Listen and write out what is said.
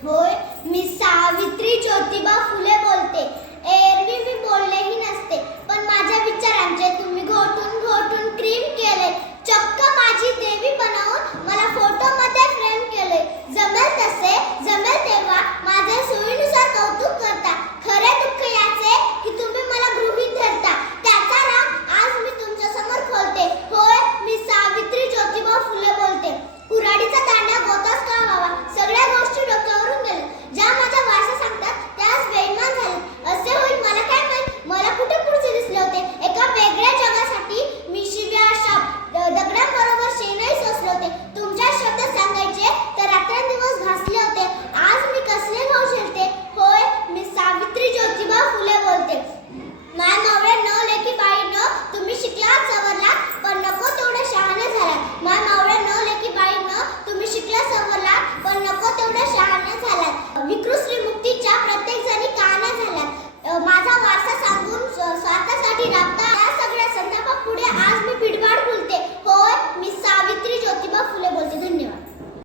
voi mi Savitri Giotto